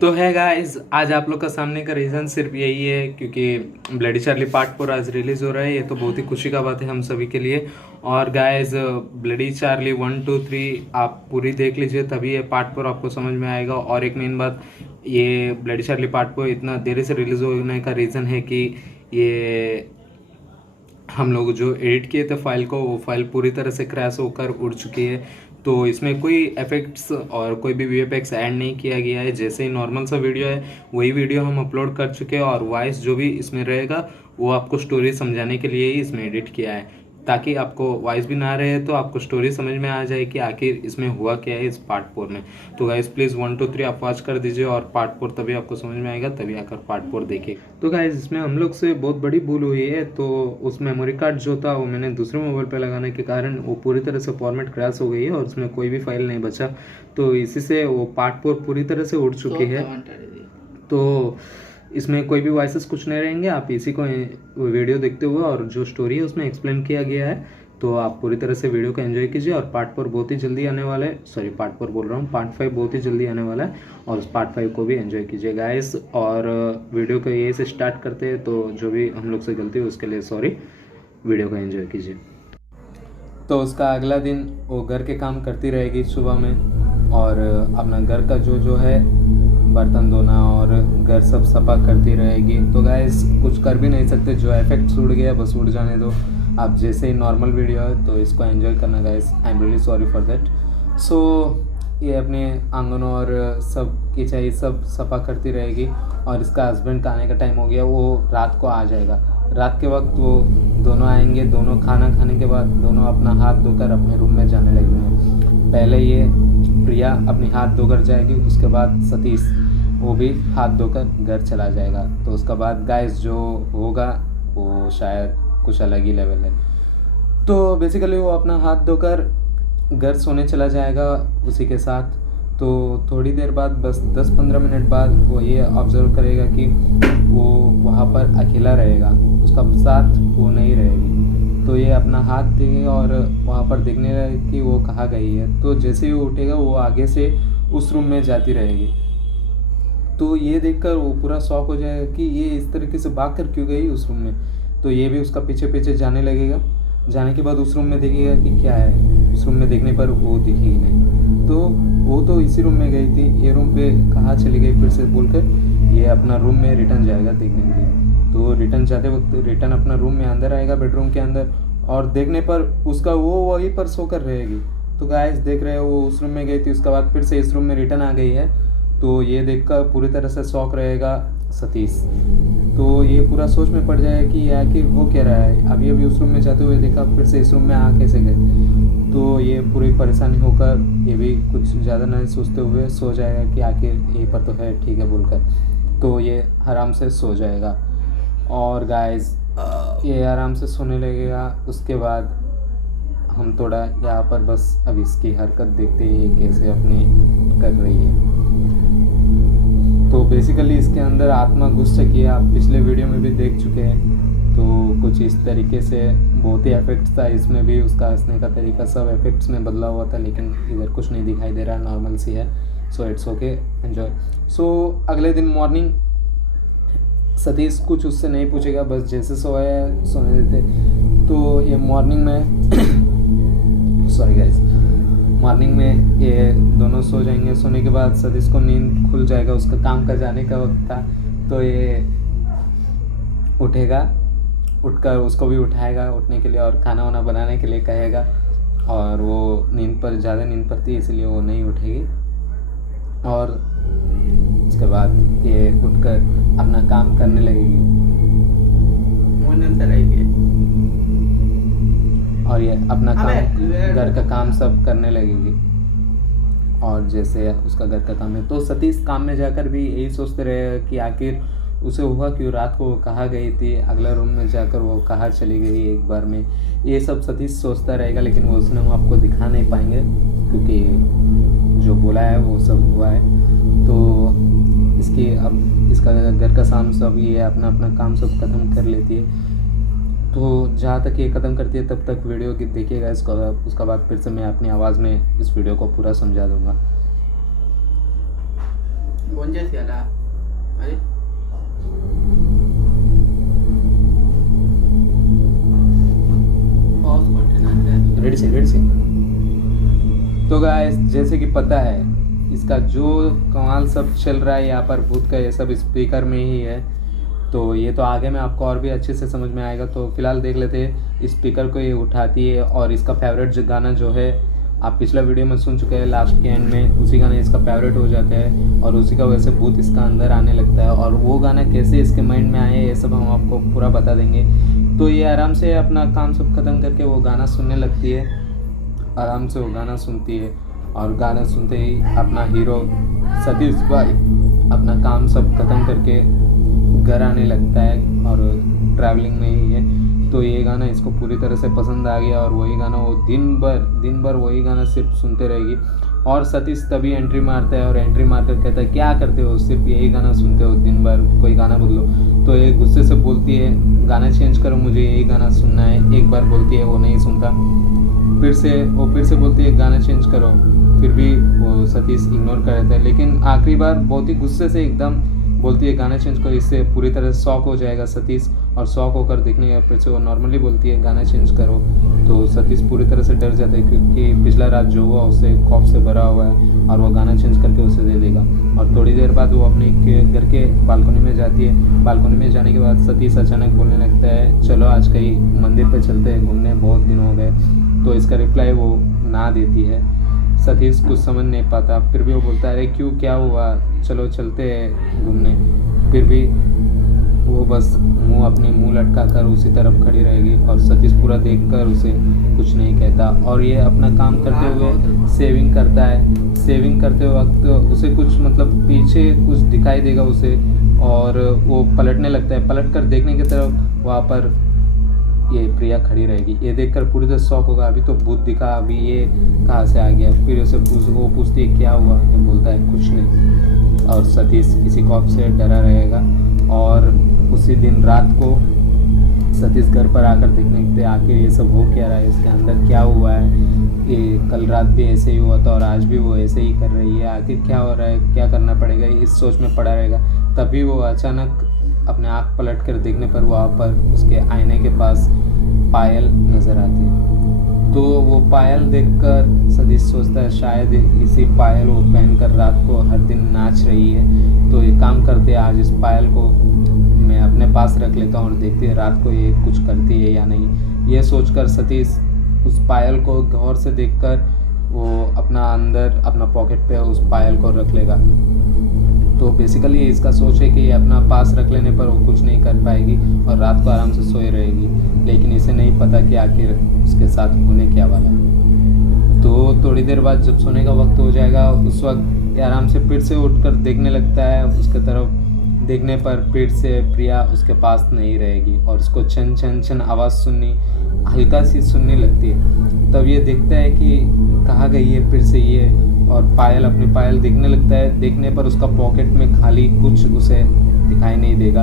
तो है गाइस, आज आप लोग का सामने का रीज़न सिर्फ यही है क्योंकि ब्लडी चार्ली पार्ट 4 आज रिलीज़ हो रहा है। ये तो बहुत ही खुशी का बात है हम सभी के लिए। और गाइस, ब्लडी चार्ली 1, 2, 3 आप पूरी देख लीजिए, तभी ये पार्ट 4 आपको समझ में आएगा। और एक मेन बात, ये ब्लडी चार्ली पार्ट 4 इतना देरी से रिलीज़ होने का रीज़न है कि ये हम लोग जो एडिट किए थे फाइल को, वो फाइल पूरी तरह से क्रैश होकर उड़ चुकी है। तो इसमें कोई इफेक्ट्स और कोई भी वीएफएक्स ऐड नहीं किया गया है। जैसे ही नॉर्मल सा वीडियो है वही वीडियो हम अपलोड कर चुके हैं। और वॉइस जो भी इसमें रहेगा वो आपको स्टोरी समझाने के लिए ही इसमें एडिट किया है, ताकि आपको वॉइस भी ना रहे तो आपको स्टोरी समझ में आ जाए कि आखिर इसमें हुआ क्या है इस पार्ट 4 में। तो गाइस प्लीज़ 1, 2, 3 आप वॉच कर दीजिए, और पार्ट 4 तभी आपको समझ में आएगा, तभी आकर पार्ट 4 देखिए। तो गाइस, इसमें हम लोग से बहुत बड़ी भूल हुई है। तो उस मेमोरी कार्ड जो था वो मैंने दूसरे मोबाइल पे लगाने के कारण वो पूरी तरह से फॉर्मेट क्रैश हो गई है और उसमें कोई भी फाइल नहीं बचा। तो इसी से वो पार्ट 4 पूरी तरह से उड़ चुकी है। तो इसमें कोई भी वॉइसेस कुछ नहीं रहेंगे, आप इसी को वीडियो देखते हुए और जो स्टोरी है उसमें एक्सप्लेन किया गया है। तो आप पूरी तरह से वीडियो को एंजॉय कीजिए। और पार्ट 4 बहुत ही जल्दी आने वाला है, सॉरी पार्ट 4 बोल रहा हूँ, पार्ट 5 बहुत ही जल्दी आने वाला है, और उस पार्ट 5 को भी एंजॉय कीजिए गाइस। और वीडियो को यही से स्टार्ट करते हैं, तो जो भी हम लोग से गलती है उसके लिए सॉरी। वीडियो को एंजॉय कीजिए। तो उसका अगला दिन वो घर के काम करती रहेगी सुबह में, और अपना घर का जो है बर्तन धोना और घर सब सफा करती रहेगी। तो गाइस कुछ कर भी नहीं सकते, जो इफेक्ट्स उड़ गया बस उड़ जाने दो। आप जैसे ही नॉर्मल वीडियो है तो इसको एंजॉय करना guys, I am really sorry for that. So ये अपने आंगन और सब किचन सब सफा करती रहेगी। और इसका हस्बैंड का आने का टाइम हो गया, वो रात को आ जाएगा। रात के वक्त वो दोनों आएंगे, दोनों खाना खाने के बाद दोनों अपना हाथ धोकर अपने रूम में जाने लगेंगे। पहले ये प्रिया अपनी हाथ धोकर जाएगी, उसके बाद सतीश वो भी हाथ धोकर घर चला जाएगा। तो उसके बाद गाइस जो होगा वो शायद कुछ अलग ही लेवल है। तो बेसिकली वो अपना हाथ धोकर घर सोने चला जाएगा उसी के साथ। तो थोड़ी देर बाद, बस 10-15 मिनट बाद, वो ये ऑब्ज़र्व करेगा कि वो वहाँ पर अकेला रहेगा, उसका साथ वो नहीं रहेगी। तो ये अपना हाथ देगा और वहाँ पर देखने लगे कि वो कहाँ गई है। तो जैसे ही वो उठेगा वो आगे से उस रूम में जाती रहेगी। तो ये देखकर वो पूरा शॉक हो जाएगा कि ये इस तरीके से भाग कर क्यों गई उस रूम में। तो ये भी उसका पीछे पीछे जाने लगेगा। जाने के बाद उस रूम में देखेगा कि क्या है। उस रूम में देखने पर वो दिखेगी नहीं। तो वो तो इसी रूम में गई थी, ये रूम पे कहाँ चली गई फिर से बोलकर ये अपना रूम में रिटर्न जाएगा देखने के लिए। तो रिटर्न जाते वक्त रिटर्न अपना रूम में अंदर आएगा, बेडरूम के अंदर, और देखने पर उसका वो वहीं पर सोकर रहेगी। तो गाइस देख रहे हो, वो उस रूम में गई थी, उसके बाद फिर से इस रूम में रिटर्न आ गई है। तो ये देखकर पूरी तरह से शॉक रहेगा सतीश। तो ये पूरा सोच में पड़ जाएगा कि आखिर हो क्या रहा है। अभी अभी उस रूम में जाते हुए देखा, फिर से इस रूम में आ कैसे गए। तो ये पूरी परेशानी होकर ये भी कुछ ज़्यादा नहीं सोचते हुए सो जाएगा कि आखिर यहीं पर तो है, ठीक है बोलकर। तो ये आराम से सो जाएगा। और गाइस ये आराम से सोने लगेगा। उसके बाद हम थोड़ा यहाँ पर बस अब इसकी हरकत देखते हैं कैसे अपनी कर रही है। तो बेसिकली इसके अंदर आत्मा घुस चुकी है, आप पिछले वीडियो में भी देख चुके हैं। तो कुछ इस तरीके से बहुत ही इफेक्ट्स था इसमें भी, उसका हंसने का तरीका सब इफेक्ट्स में बदला हुआ था, लेकिन इधर कुछ नहीं दिखाई दे रहा, नॉर्मल सी है। So it's okay, enjoy. So अगले दिन मॉर्निंग सतीश कुछ उससे नहीं पूछेगा, बस जैसे सोया सोने देते। तो ये मॉर्निंग में सॉरी गाइस, मॉर्निंग में ये दोनों सो जाएंगे। सोने के बाद सतीश को नींद खुल जाएगा, उसका काम का जाने का वक्त था। तो ये उठेगा, उठकर उसको भी उठाएगा उठने के लिए और खाना वाना बनाने के लिए कहेगा। और वो नींद पर ज़्यादा नींद पड़ती है इसलिए वो नहीं उठेगी। और उसके बाद ये उठकर अपना काम करने लगेगी और ये अपना काम, घर का काम सब करने लगेगी। और जैसे उसका घर का काम है, तो सतीश काम में जाकर भी यही सोचते रहे कि आखिर उसे हुआ क्यों, रात को वो कहाँ गई थी, अगला रूम में जाकर वो कहाँ चली गई एक बार में। ये सब सतीश सोचता रहेगा, लेकिन वो उसने वो आपको दिखा नहीं पाएंगे क्योंकि जो बोला है वो सब हुआ है। तो इसकी अब इसका घर का काम सब, ये अपना अपना काम सब ख़त्म कर लेती है। तो जहाँ तक ये ख़त्म करती है तब तक वीडियो की देखिएगा इसको। उसका बाद फिर से मैं अपनी आवाज़ में इस वीडियो को पूरा समझा दूँगा। 언제 थियाला अरे पॉज करते रेडी से तो गाइस जैसे कि पता है इसका जो कमाल सब चल रहा है यहाँ पर भूत का, ये सब स्पीकर में ही है। तो ये तो आगे में आपको और भी अच्छे से समझ में आएगा। तो फिलहाल देख लेते हैं स्पीकर को ये उठाती है और इसका फेवरेट गाना जो है आप पिछला वीडियो में सुन चुके हैं, लास्ट के एंड में उसी गाना इसका फेवरेट हो जाता है और उसी का वजह से भूत इसका अंदर आने लगता है। और वो गाना कैसे इसके माइंड में आए ये सब हम आपको पूरा बता देंगे। तो ये आराम से अपना काम सब ख़त्म करके वो गाना सुनने लगती है, आराम से वो गाना सुनती है और गाना सुनते ही अपना हीरो सतीश भाई अपना काम सब ख़त्म करके घर आने लगता है और ट्रैवलिंग में ही है। तो ये गाना इसको पूरी तरह से पसंद आ गया और वही गाना वो दिन भर वही गाना सिर्फ सुनते रहेगी। और सतीश तभी एंट्री मारता है और एंट्री मारकर कहता है क्या करते हो, सिर्फ यही गाना सुनते हो दिन भर, कोई गाना बदलो। तो ये गुस्से से बोलती है गाना चेंज करो, मुझे यही गाना सुनना है। एक बार बोलती है, वो नहीं सुनता, फिर से बोलती है गाना चेंज करो, फिर भी वो सतीश इग्नोर कर देता है। लेकिन आखिरी बार बहुत ही गुस्से से एकदम बोलती है गाना चेंज करो, इससे पूरी तरह से शॉक हो जाएगा सतीश और शॉक होकर देखने का फिर से वो नॉर्मली बोलती है गाना चेंज करो। तो सतीश पूरी तरह से डर जाता है क्योंकि पिछला रात जो हुआ उससे खौफ से भरा हुआ है और वो गाना चेंज करके उसे दे देगा। और थोड़ी देर बाद वो अपने घर के बालकनी में जाती है। बालकनी में जाने के बाद सतीश अचानक बोलने लगता है चलो आज कहीं मंदिर पे चलते हैं घूमने, बहुत दिन हो गए। तो इसका रिप्लाई वो ना देती है। सतीश कुछ समझ नहीं पाता, फिर भी वो बोलता है अरे क्यों, क्या हुआ, चलो चलते हैं घूमने। फिर भी वो बस अपनी मुंह लटका कर उसी तरफ खड़ी रहेगी और सतीश पूरा देखकर उसे कुछ नहीं कहता। और ये अपना काम करते हुए सेविंग करता है। सेविंग करते वक्त उसे कुछ मतलब पीछे कुछ दिखाई देगा उसे और वो पलटने लगता है। पलट कर देखने की तरफ वहाँ पर ये प्रिया खड़ी रहेगी। ये देखकर पूरी तरह शॉक होगा, अभी तो भूत दिखा, अभी ये कहाँ से आ गया। फिर उसे वो पूछती है क्या हुआ, ये बोलता है कुछ नहीं। और सतीश किसी खौफ से डरा रहेगा। और उसी दिन रात को सतीश घर पर आकर देखने लगते आखिर ये सब हो क्या रहा है, इसके अंदर क्या हुआ है। ये कल रात भी ऐसे ही हुआ था और आज भी वो ऐसे ही कर रही है, आखिर क्या हो रहा है, क्या करना पड़ेगा, इस सोच में पड़ा रहेगा। तभी वो अचानक अपने आँख पलट कर देखने पर वहाँ पर उसके आईने के पास पायल नज़र आती है। तो वो पायल देखकर सतीश सोचता है शायद इसी पायल वो पहनकर रात को हर दिन नाच रही है। तो ये काम करते आज इस पायल को मैं अपने पास रख लेता हूँ और देखते हैं रात को ये कुछ करती है या नहीं। ये सोचकर सतीश उस पायल को गौर से देखकर वो अपना पॉकेट पे उस पायल को रख लेगा। तो बेसिकली इसका सोच है कि अपना पास रख लेने पर वो कुछ नहीं कर पाएगी और रात को आराम से सोए रहेगी। लेकिन इसे नहीं पता कि आखिर उसके साथ होने क्या वाला है। तो थोड़ी देर बाद जब सोने का वक्त हो जाएगा उस वक्त ये आराम से फिर से उठकर देखने लगता है। उसके तरफ देखने पर फिर से प्रिया उसके पास नहीं रहेगी और उसको छन छन छन आवाज़ सुननी हल्का सी सुनने लगती है। तब ये देखता है कि कहाँ गई है फिर से ये, और अपनी पायल देखने लगता है। देखने पर उसका पॉकेट में खाली कुछ उसे दिखाई नहीं देगा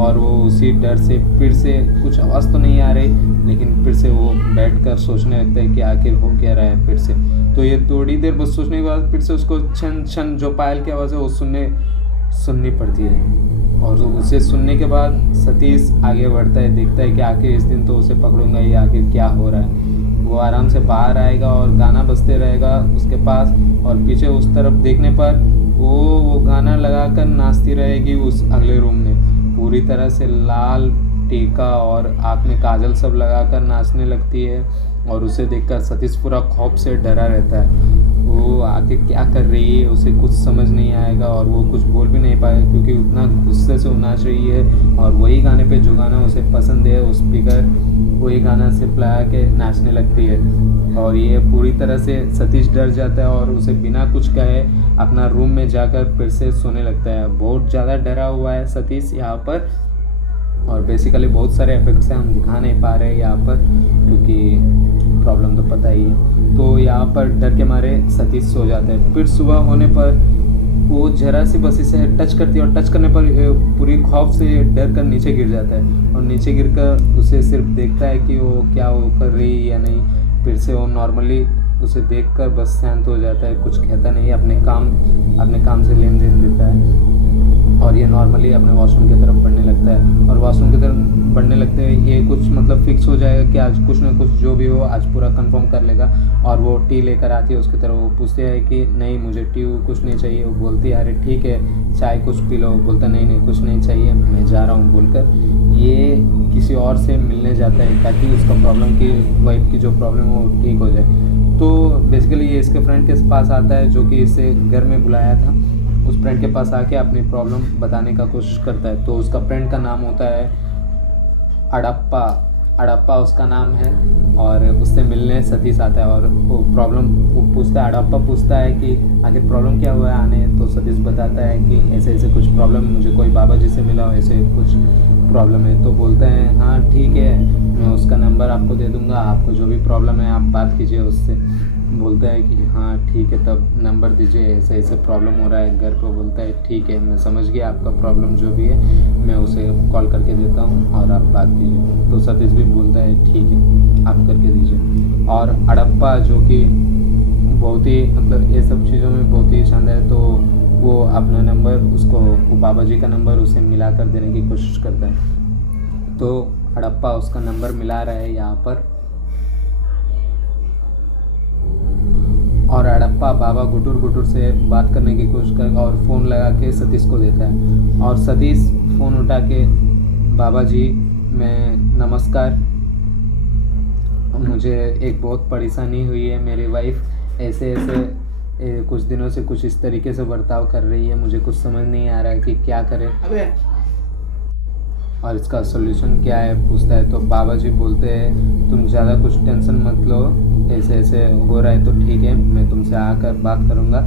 और वो उसी डर से फिर से कुछ आवाज़ तो नहीं आ रही, लेकिन फिर से वो बैठकर सोचने लगता है कि आखिर हो क्या रहा है फिर से। तो ये थोड़ी देर बस सोचने के बाद फिर से उसको छन छन जो पायल की आवाज़ है वो सुननी पड़ती है। और उसे सुनने के बाद सतीश आगे बढ़ता है, देखता है कि आखिर इस दिन तो उसे पकड़ूंगा ही, आखिर क्या हो रहा है। वो आराम से बाहर आएगा और गाना बजते रहेगा उसके पास और पीछे उस तरफ देखने पर वो गाना लगाकर नाचती रहेगी उस अगले रूम में। पूरी तरह से लाल टीका और आँख में काजल सब लगाकर नाचने लगती है और उसे देखकर सतीश पूरा खौफ से डरा रहता है। वो आखिर क्या कर रही है उसे कुछ समझ नहीं आएगा और वो कुछ बोल भी नहीं पाएगा क्योंकि उतना गुस्से से वो नाच रही है। और वही गाने पे जो गाना उसे पसंद है उस स्पीकर वही गाना से लगा के नाचने लगती है। और ये पूरी तरह से सतीश डर जाता है और उसे बिना कुछ कहे अपना रूम में जाकर फिर से सोने लगता है। बहुत ज़्यादा डरा हुआ है सतीश यहाँ पर और बेसिकली बहुत सारे इफेक्ट्स हम दिखा नहीं पा रहे हैं यहाँ पर क्योंकि प्रॉब्लम तो पता ही है। तो यहाँ पर डर के मारे सतीश सो जाते हैं। फिर सुबह होने पर वो जरा सी बस इसे टच करती है और टच करने पर पूरी खौफ से डर कर नीचे गिर जाता है और नीचे गिरकर उसे सिर्फ देखता है कि वो क्या वो कर रही है या नहीं। फिर से वो नॉर्मली उसे देखकर बस शांत हो जाता है, कुछ कहता नहीं, अपने काम से लेन देन देता है। और ये नॉर्मली अपने वॉशरूम की तरफ बढ़ने लगता है, और वॉशरूम की तरफ बढ़ने लगते हैं ये कुछ मतलब फिक्स हो जाएगा कि आज कुछ ना कुछ जो भी हो आज पूरा कंफर्म कर लेगा। और वो टी लेकर आती है उसकी तरफ, वो पूछते हैं कि नहीं मुझे टी कुछ नहीं चाहिए। वो बोलती है अरे ठीक है चाय कुछ पी लो। बोलता नहीं कुछ नहीं चाहिए मैं जा रहा हूँ बोलकर ये किसी और से मिलने जाता है ताकि उसका प्रॉब्लम की वाइफ की जो प्रॉब्लम है वो ठीक हो जाए। तो बेसिकली ये इसके फ्रेंड के पास आता है जो कि इसे घर में बुलाया था। उस फ्रेंड के पास आके अपनी प्रॉब्लम बताने का कोशिश करता है। तो उसका फ्रेंड का नाम होता है अड़प्पा उसका नाम है। और उससे मिलने सतीश आता है और वो पूछता है, अड़प्पा पूछता है कि आखिर प्रॉब्लम क्या हुआ है आने। तो सतीश बताता है कि ऐसे ऐसे कुछ प्रॉब्लम, मुझे कोई बाबा जी से मिला ऐसे कुछ प्रॉब्लम है। तो बोलते हैं हाँ ठीक है मैं उसका नंबर आपको दे दूँगा, आपको जो भी प्रॉब्लम है आप बात कीजिए उससे। बोलता है कि हाँ ठीक है तब नंबर दीजिए, ऐसे ऐसे प्रॉब्लम हो रहा है घर पे। बोलता है ठीक है मैं समझ गया आपका प्रॉब्लम जो भी है, मैं उसे कॉल करके देता हूँ और आप बात कीजिए। तो सतीश भी बोलता है ठीक है आप करके दीजिए। और अड़प्पा जो कि बहुत ही मतलब ये सब चीज़ों में बहुत ही शानदार है, तो वो अपना नंबर उसको वो बाबा जी का नंबर उसे मिला कर देने की कोशिश करता है। तो अड़प्पा उसका नंबर मिला रहा है यहाँ पर, और अड़प्पा बाबा गुटुर से बात करने की कोशिश कर और फ़ोन लगा के सतीश को देता है। और सतीश फ़ोन उठा के बाबा जी मैं नमस्कार, मुझे एक बहुत परेशानी हुई है, मेरी वाइफ ऐसे कुछ दिनों से कुछ इस तरीके से बर्ताव कर रही है, मुझे कुछ समझ नहीं आ रहा है कि क्या करें और इसका सॉल्यूशन क्या है पूछता है। तो बाबा जी बोलते हैं तुम ज़्यादा कुछ टेंशन मत लो, ऐसे ऐसे हो रहा है तो ठीक है मैं तुमसे आकर बात करूँगा।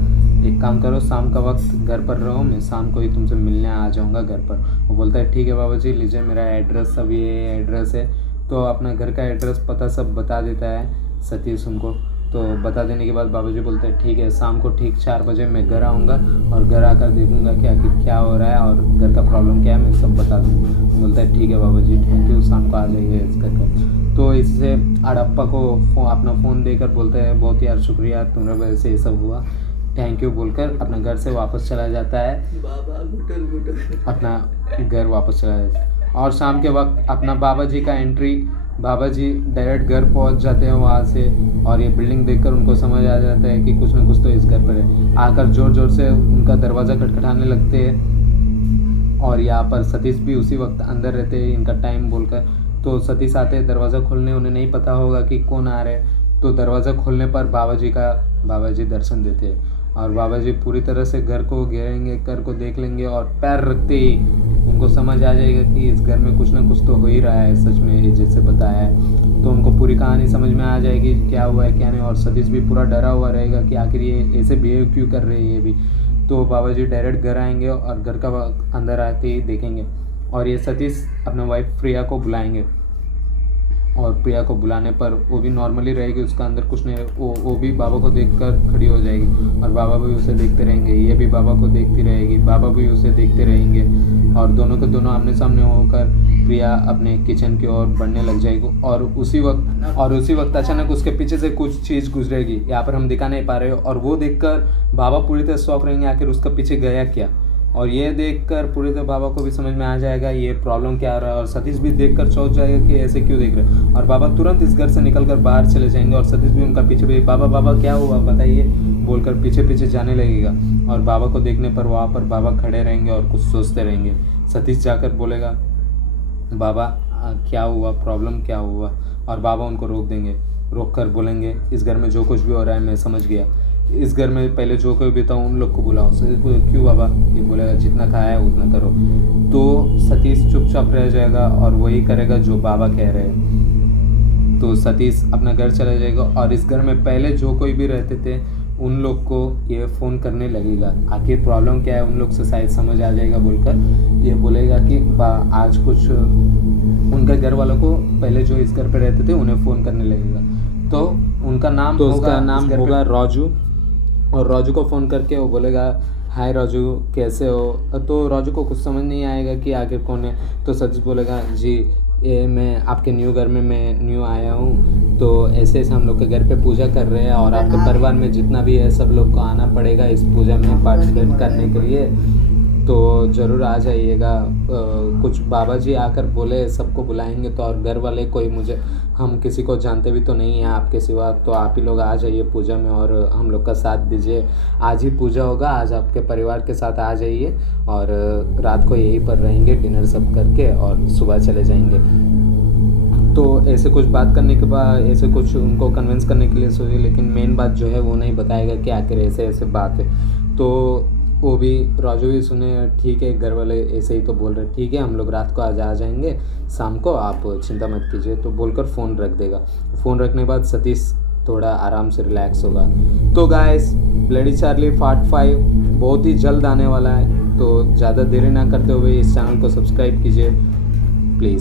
एक काम करो शाम का वक्त घर पर रहो, मैं शाम को ही तुमसे मिलने आ जाऊँगा घर पर। वो बोलता है ठीक है बाबा जी लीजिए मेरा एड्रेस, सब ये एड्रेस है। तो अपना घर का एड्रेस पता सब बता देता है सतीश उनको। तो बता देने के बाद बाबा जी बोलते हैं ठीक है शाम को ठीक 4 बजे मैं घर आऊँगा और घर आकर देखूँगा कि क्या हो रहा है और घर का प्रॉब्लम क्या है मैं सब बता दूँगा। बोलता है ठीक है बाबा जी थैंक यू, शाम को आ जाइए इस करके। तो इससे अड़प्पा को अपना फ़ोन देकर बोलते हैं बहुत यार शुक्रिया तुम्हारी वजह से ये सब हुआ, थैंक यू बोलकर अपना घर से वापस चला जाता है। बाबा गुटर अपना घर वापस चला जाता है। और शाम के वक्त अपना बाबा जी का एंट्री, बाबा जी डायरेक्ट घर पहुंच जाते हैं वहाँ से। और ये बिल्डिंग देखकर उनको समझ आ जाता है कि कुछ ना कुछ तो इस घर पर है। आकर ज़ोर ज़ोर से उनका दरवाज़ा खटखटाने लगते हैं। और यहाँ पर सतीश भी उसी वक्त अंदर रहते हैं इनका टाइम बोलकर। तो सतीश आते हैं दरवाज़ा खोलने, उन्हें नहीं पता होगा कि कौन आ रहे हैं। तो दरवाज़ा खोलने पर बाबा जी दर्शन देते हैं और बाबा जी पूरी तरह से घर को घेरेंगे, घर को देख लेंगे और पैर रखते ही उनको समझ आ जाएगा कि इस घर में कुछ ना कुछ तो हो ही रहा है सच में जैसे बताया है। तो उनको पूरी कहानी समझ में आ जाएगी क्या हुआ है क्या नहीं। और सतीश भी पूरा डरा हुआ रहेगा कि आखिर ये ऐसे बिहेव क्यों कर रही है ये भी। तो बाबा जी डायरेक्ट घर आएंगे और घर का अंदर आते ही देखेंगे और ये सतीश अपना वाइफ प्रिया को बुलाएंगे। और प्रिया को बुलाने पर वो भी नॉर्मली रहेगी, उसका अंदर कुछ नहीं, वो भी बाबा को देखकर खड़ी हो जाएगी और बाबा भी उसे देखते रहेंगे, ये भी बाबा को देखती रहेगी, बाबा भी उसे देखते रहेंगे। और दोनों के दोनों आमने सामने होकर प्रिया अपने किचन की ओर बढ़ने लग जाएगी। और उसी वक्त अचानक उसके पीछे से कुछ चीज़ गुजरेगी, यहाँ पर हम दिखा नहीं पा रहे हो। और वो देखकर बाबा पूरी तरह शॉक रहेंगे आखिर उसका पीछे गया क्या। और ये देखकर पूरी तरह बाबा को भी समझ में आ जाएगा ये प्रॉब्लम क्या आ रहा है। और सतीश भी देखकर सोच जाएगा कि ऐसे क्यों देख रहे हैं। और बाबा तुरंत इस घर से निकलकर बाहर चले जाएंगे और सतीश भी उनका पीछे बाबा क्या हुआ बताइए बोलकर पीछे जाने लगेगा। और बाबा को देखने पर वहाँ पर बाबा खड़े रहेंगे और कुछ सोचते रहेंगे। सतीश जाकर बोलेगा बाबा क्या हुआ, प्रॉब्लम क्या हुआ। और बाबा उनको रोक देंगे, रोक कर बोलेंगे इस घर में जो कुछ भी हो रहा है मैं समझ गया, इस घर में पहले जो कोई भी था उन लोग को बुलाओ। सतीश बोले क्यों बाबा, ये बोलेगा जितना खाया है उतना करो। तो सतीश चुपचाप रह जाएगा और वही करेगा जो बाबा कह रहे हैं। तो सतीश अपना घर चला जाएगा और इस घर में पहले जो कोई भी रहते थे उन लोग को ये फ़ोन करने लगेगा, आखिर प्रॉब्लम क्या है उन लोग से शायद समझ आ जाएगा बोलकर ये बोलेगा कि आज कुछ उनके घर वालों को पहले जो इस घर पे रहते थे उन्हें फ़ोन करने लगेगा। तो उनका नाम होगा राजू। और राजू को फ़ोन करके वो बोलेगा हाय राजू कैसे हो। तो राजू को कुछ समझ नहीं आएगा कि आखिर कौन है। तो सतीश बोलेगा जी ये मैं आपके न्यू घर में मैं न्यू आया हूँ, तो ऐसे ऐसे हम लोग के घर पे पूजा कर रहे हैं और आपके परिवार में जितना भी है सब लोग को आना पड़ेगा इस पूजा में पार्टिसिपेट करने के लिए। तो ज़रूर आ जाइएगा। कुछ बाबा जी आकर बोले सबको बुलाएंगे, तो और घर वाले कोई मुझे हम किसी को जानते भी तो नहीं हैं आपके सिवा, तो आप ही लोग आ जाइए पूजा में और हम लोग का साथ दीजिए। आज ही पूजा होगा, आज आपके परिवार के साथ आ जाइए और रात को यहीं पर रहेंगे डिनर सब करके और सुबह चले जाएंगे। तो ऐसे कुछ बात करने के बाद ऐसे कुछ उनको कन्विंस करने के लिए सोचे, लेकिन मेन बात जो है वो नहीं बताएगा कि आखिर ऐसे ऐसे बात है। तो वो भी राजू भी सुने, ठीक है घर वाले ऐसे ही तो बोल रहे, ठीक है हम लोग रात को आज आ जाएंगे शाम को, आप चिंता मत कीजिए। तो बोलकर फ़ोन रख देगा। फ़ोन रखने के बाद सतीश थोड़ा आराम से रिलैक्स होगा। तो गाइस, ब्लडी चार्ली पार्ट 5 बहुत ही जल्द आने वाला है, तो ज़्यादा देरी ना करते हुए इस चैनल को सब्सक्राइब कीजिए